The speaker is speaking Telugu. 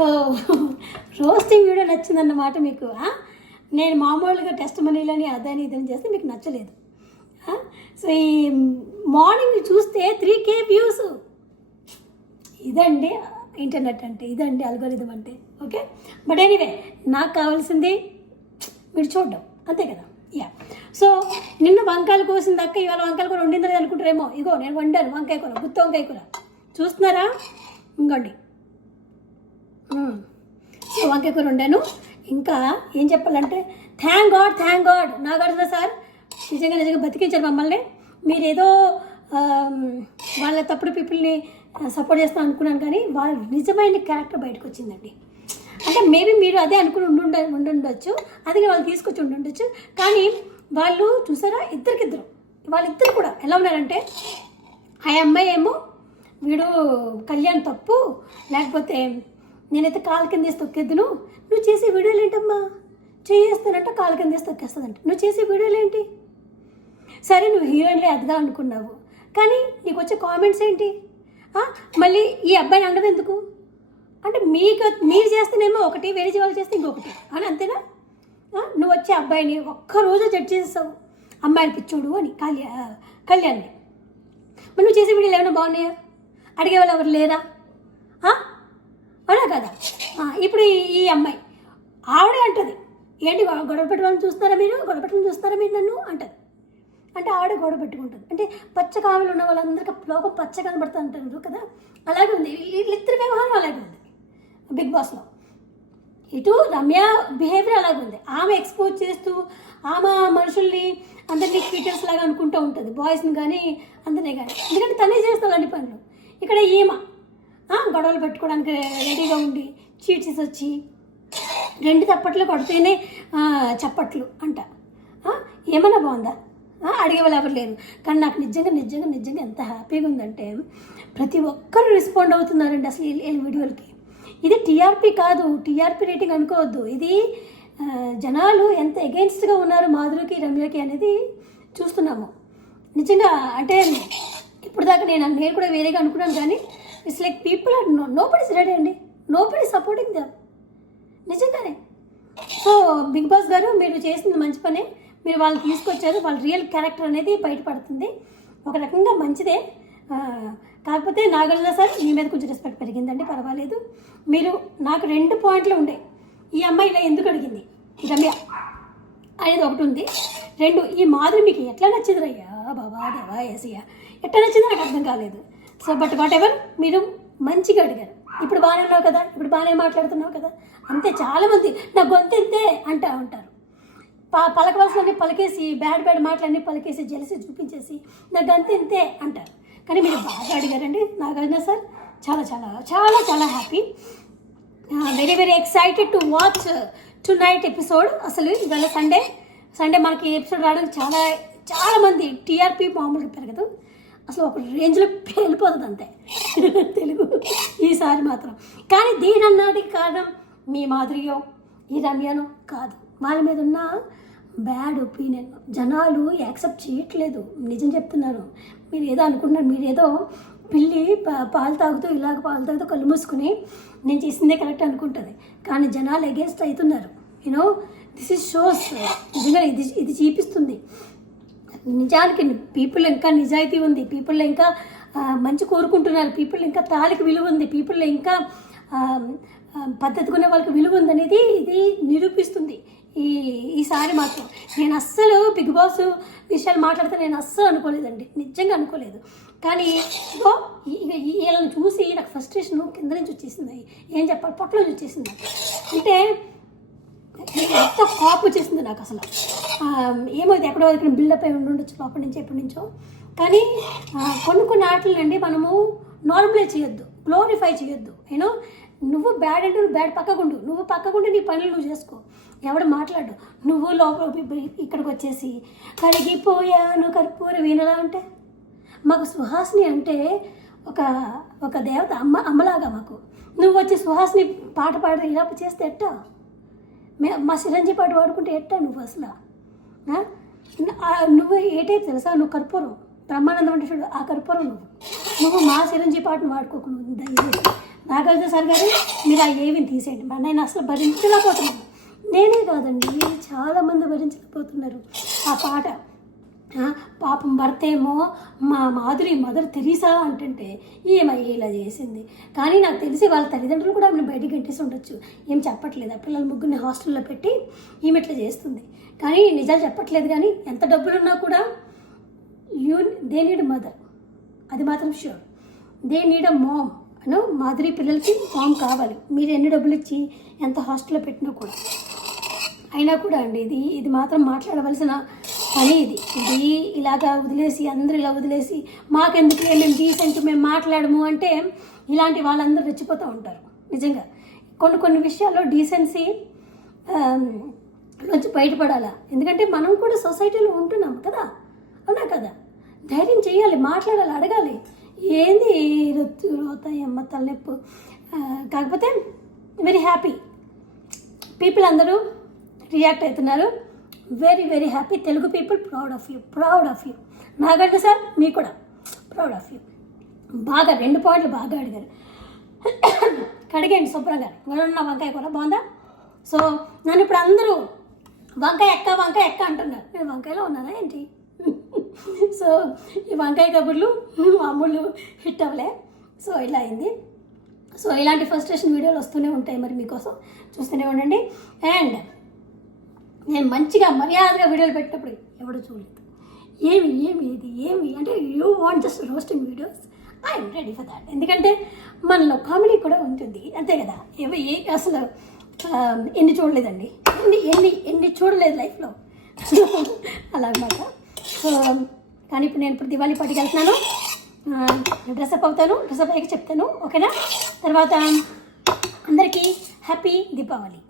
సో రోస్టింగ్ వీడియో నచ్చిందన్నమాట మీకు. నేను మామూలుగా టెస్ట్ మనీలని అదని ఇదని చేస్తే మీకు నచ్చలేదు. సో ఈ మార్నింగ్ చూస్తే 3K వ్యూస్. ఇదండి ఇంటర్నెట్ అంటే, ఇదండి అల్గోరిథం అంటే. ఓకే, బట్ ఎనీవే నాకు కావాల్సింది మీరు చూడడం, అంతే కదా. యా, సో నిన్న వంకాయలు కోసిన అక్క ఇవాళ వంకాయలు కూర వండిందని అనుకుంటారేమో. ఇగో నేను వండాను వంకాయ కూర, గుత్త వంకాయ కూర. చూస్తున్నారా? ఇంకోండి, సో వంకాయ కూర వండాను. ఇంకా ఏం చెప్పాలంటే థ్యాంక్ గాడ్ నాగార్జున సార్ నిజంగా బతికించారు మమ్మల్ని. మీరేదో వాళ్ళ తప్పుడు పీపుల్ని సపోర్ట్ చేస్తాను అనుకున్నాను, కానీ వాళ్ళ నిజమైన క్యారెక్టర్ బయటకు వచ్చిందండి. అంటే మేబీ మీరు అదే అనుకుని ఉండుండొచ్చు, అందుకే వాళ్ళు తీసుకొచ్చి ఉండుండొచ్చు. కానీ వాళ్ళు చూసారా, వాళ్ళిద్దరు కూడా ఎలా ఉన్నారంటే, ఆ అమ్మాయి ఏమో వీడు కళ్యాణ్ తప్పు, లేకపోతే నేనైతే కాలు కింద వేసి తొక్కేద్దును, నువ్వు చేసే వీడియోలు ఏంటమ్మా, చేయేస్తానంట కాలు కింద వేసి తొక్కేస్తుందంట, నువ్వు చేసే వీడియోలు ఏంటి? సరే నువ్వు హీరోయిన్లే ఎదగాలనుకున్నావు, కానీ నీకు వచ్చే కామెంట్స్ ఏంటి? మళ్ళీ ఈ అబ్బాయిని అనడం ఎందుకు అంటే, మీరు చేస్తేనేమో ఒకటి, వేరే వాళ్ళు చేస్తే ఇంకొకటి అని, అంతేనా? నువ్వు వచ్చే అబ్బాయిని ఒక్కరోజు జడ్జ్ చేస్తావు, అమ్మాయిని పిచ్చోడు అని కళ్యాణ్ని. మరి నువ్వు చేసే వీడియోలు ఏమైనా బాగున్నాయా? అడిగేవాళ్ళు ఎవరు లేరా? అవునా కదా? ఇప్పుడు ఈ అమ్మాయి ఆవిడే అంటుంది, ఏంటి గొడవ పెట్టవాలని చూస్తారా మీరు, గొడవ పెట్టడం చూస్తారా మీరు నన్ను అంటది. అంటే ఆవిడ గొడవ పెట్టుకుంటుంది. అంటే పచ్చ కామెలు ఉన్న వాళ్ళందరికీ లోకం పచ్చ కనబడుతూ అంటారు కదా, అలాగే ఉంది వీళ్ళిద్దరి వ్యవహారం, అలాగే ఉంది బిగ్ బాస్లో. ఇటు రమ్య బిహేవియర్ అలాగే ఉంది. ఆమె ఎక్స్పోజ్ చేస్తూ ఆమె మనుషుల్ని అందరినీ ట్విట్టర్స్ లాగా అనుకుంటూ ఉంటుంది, బాయ్స్ని కానీ అందరినీ కానీ, ఎందుకంటే తనే చేస్తుంది అన్ని పనులు. ఇక్కడ ఈమె గొడవలు పెట్టుకోవడానికి రెడీగా ఉండి చీట్స్ వచ్చి 2 తప్పట్లు కొడితేనే చప్పట్లు అంట. ఏమన్నా బాగుందా? అడిగే వాళ్ళు ఎవరు లేరు. కానీ నాకు నిజంగా ఎంత హ్యాపీగా ఉందంటే, ప్రతి ఒక్కరు రెస్పాండ్ అవుతున్నారండి అసలు ఈ వీడియోలకి. ఇది టీఆర్పీ కాదు, టీఆర్పీ రేటింగ్ అనుకోవద్దు. ఇది జనాలు ఎంత ఎగెయిన్స్ట్గా ఉన్నారు మాధురికి రమ్యకి అనేది చూస్తున్నాము. నిజంగా అంటే ఇప్పుడు దాకా నేను కూడా వేరేగా అనుకున్నాను, కానీ it's like people are nobody's ready అండి, నోబడీ సపోర్టింగ్ దెమ్ నిజంగానే. సో బిగ్ బాస్ గారు మీరు చేసింది మంచి పనే, మీరు వాళ్ళని తీసుకొచ్చారు, వాళ్ళ రియల్ క్యారెక్టర్ అనేది బయటపడుతుంది, ఒక రకంగా మంచిదే. కాకపోతే నాగార్జున సార్ మీ మీద కొంచెం రెస్పెక్ట్ పెరిగిందండి, పర్వాలేదు. మీరు నాకు 2 పాయింట్లు ఉండే, ఈ అమ్మాయి ఇలా ఎందుకు అడిగింది రమ్య అనేది ఒకటి ఉంది. 2 ఈ మాధురి మీకు ఎట్లా నచ్చింది రయ్యా బాబా దేవా ఏసయ్యా, ఎట్లా నచ్చిందో నాకు అర్థం కాలేదు. సో బట్ వాట్ ఎవర్, మీరు మంచిగా అడిగారు. ఇప్పుడు బాగానే ఉన్నావు కదా, ఇప్పుడు బాగానే మాట్లాడుతున్నావు కదా, అంతే. చాలామంది నా గొంతెంతే అంటూ ఉంటారు, పలకవలసినవి పలికేసి బ్యాడ్ మాటలన్నీ పలికేసి జెలసి చూపించేసి నా గొంతెంతే అంటారు. కానీ మీరు బాగా అడిగారండి నాగార్జున సార్, చాలా happy. Very excited to watch tonight episode. అసలు ఇవాళ సండే మనకి ఎపిసోడ్ రావడానికి చాలా మంది టీఆర్పీ మామూలుగా పెరగదు, అసలు ఒక రేంజ్లో వెళ్ళిపోతుంది అంతే తెలుగు ఈసారి మాత్రం. కానీ దీని అన్నాటికి కారణం మీ మాధురియో ఈ రమ్యనో కాదు, వాళ్ళ మీద ఉన్న బ్యాడ్ ఒపీనియన్ జనాలు యాక్సెప్ట్ చేయట్లేదు. నిజం చెప్తున్నాను. మీరు ఏదో అనుకుంటున్నారు, మీరు ఏదో పిల్లి పాలు తాగుతూ కళ్ళు మూసుకుని నేను చేసిందే కరెక్ట్ అనుకుంటుంది, కానీ జనాలు అగేన్స్ట్ అవుతున్నారు. You know this is shows. నిజంగా ఇది చూపిస్తుంది నిజానికి పీపుల్ ఇంకా నిజాయితీ ఉంది, పీపుల్లో ఇంకా మంచి కోరుకుంటున్నారు, పీపుల్ ఇంకా తాళికి విలువ ఉంది, పీపుల్లో ఇంకా పద్ధతికునే వాళ్ళకి విలువ ఉంది అనేది ఇది నిరూపిస్తుంది ఈసారి మాత్రం. నేను అస్సలు బిగ్ బాస్ విషయాలు మాట్లాడితే నేను అస్సలు అనుకోలేదండి, నిజంగా అనుకోలేదు. కానీ వీళ్ళని చూసి నాకు ఫ్రస్ట్రేషన్ కింద నుంచి వచ్చేసింది, ఏం చెప్పాలి పొట్టలో నుంచి వచ్చేసింది. అంటే ఎంత కాపు వచ్చేసింది నాకు అసలు. ఏమో ఇది ఎక్కడో ఇక్కడ బిల్డప్ అయి ఉండొచ్చు లోపల నుంచి ఎప్పటి నుంచో. కానీ కొన్ని ఆటలండి మనము నార్మలైజ్ చేయొద్దు, గ్లోరిఫై చేయొద్దు. యూనో నువ్వు బ్యాడ్ అంటే నువ్వు బ్యాడ్ నువ్వు పక్కకుండి నీ పనులు నువ్వు చేసుకో, ఎవడు మాట్లాడు. నువ్వు లోపల ఇక్కడికి వచ్చేసి కరిగిపోయాను కర్పూర వీణలా అంటే, మాకు సుహాసిని అంటే ఒక దేవత అమ్మలాగా మాకు. నువ్వు వచ్చి సుహాసిని పాట పాడి ఇలా చేస్తే ఎట్టా? మా చిరంజీవి పాట పాడుకుంటే ఎట్టా నువ్వు అసలు? నువ్వు ఏ టైప్ తెలుసా? నువ్వు కర్పూరం, బ్రహ్మానందం అంటే చూడు ఆ కర్పూరం. నువ్వు మా చిరంజీవి పాటను వాడుకోకు, నువ్వు నాగార్జున సార్ గారు మీరు ఆ ఏవిని తీసేయండి, మరి నేను అసలు భరించలేకపోతున్నాను. నేనే కాదండి, చాలామంది భరించలేకపోతున్నారు ఆ పాట. పాపం భర్త ఏమో మా మాధురి మదర్ తెరీసా అంటుంటే ఏమయ్యి ఇలా చేసింది. కానీ నాకు తెలిసి వాళ్ళ తల్లిదండ్రులు కూడా ఆమెను బయటికి గంటేసి ఉండొచ్చు, ఏం చెప్పట్లేదు. ఆ పిల్లల ముగ్గురిని హాస్టల్లో పెట్టి ఈమె ఇట్లా చేస్తుంది. కానీ నిజాలు చెప్పట్లేదు. కానీ ఎంత డబ్బులున్నా కూడా దే నీడ్ మదర్, అది మాత్రం sure. They need a mom అను. మాధురి పిల్లలకి మామ్ కావాలి. మీరు ఎన్ని డబ్బులు ఇచ్చి ఎంత హాస్టల్లో పెట్టినా కూడా. అయినా కూడా అండి ఇది మాత్రం మాట్లాడవలసిన పని. ఇది ఇలాగా వదిలేసి అందరూ ఇలా వదిలేసి మాకెందుకులే మేము డీసెంట్ మేము మాట్లాడము అంటే ఇలాంటి వాళ్ళందరూ రెచ్చిపోతూ ఉంటారు. నిజంగా కొన్ని విషయాల్లో డీసెన్సీ నుంచి బయటపడాలా. ఎందుకంటే మనం కూడా సొసైటీలో ఉంటున్నాం కదా, అవునా కదా. ధైర్యం చేయాలి, మాట్లాడాలి, అడగాలి. ఏంది రోతాయి అమ్మ తలనొప్పు. కాకపోతే వెరీ హ్యాపీ పీపుల్ అందరూ రియాక్ట్ అవుతున్నారు. Very very happy. Telugu people proud of you. Nagarjuna sir మీకు కూడా ప్రౌడ్ ఆఫ్ యూ. బాగా 2 పాయింట్లు బాగా అడిగారు. కడిగండి శుభ్రంగా. ఉన్న వంకాయ కూర బాగుందా? సో నన్ను ఇప్పుడు అందరూ వంకాయ ఎక్క అంటున్నారు. నేను వంకాయలో ఉన్నానా ఏంటి? సో ఈ వంకాయ కబుర్లు మామూలు హిట్ అవ్వలే. సో ఇలా అయింది. సో ఇలాంటి ఫ్రస్ట్రేషన్ వీడియోలు వస్తూనే ఉంటాయి, మరి మీకోసం చూస్తూనే ఉండండి. అండ్ నేను మంచిగా మర్యాదగా వీడియోలు పెట్టినప్పుడు ఎవడో చూడలేదు. ఏమి అంటే you want just roasting videos, I'm ready for that. ఎందుకంటే మనలో కామెడీ కూడా ఉంటుంది, అంతే కదా. అసలు ఎన్ని చూడలేదండి, ఎన్ని చూడలేదు లైఫ్లో అలా అన్నమాట. సో కానీ ఇప్పుడు దివాళీ పార్టీకి వెళ్తున్నాను. డ్రెస్అప్ అవుతాను, డ్రెస్అప్ అయ్యాక చెప్తాను, ఓకేనా. తర్వాత అందరికీ హ్యాపీ దీపావళి.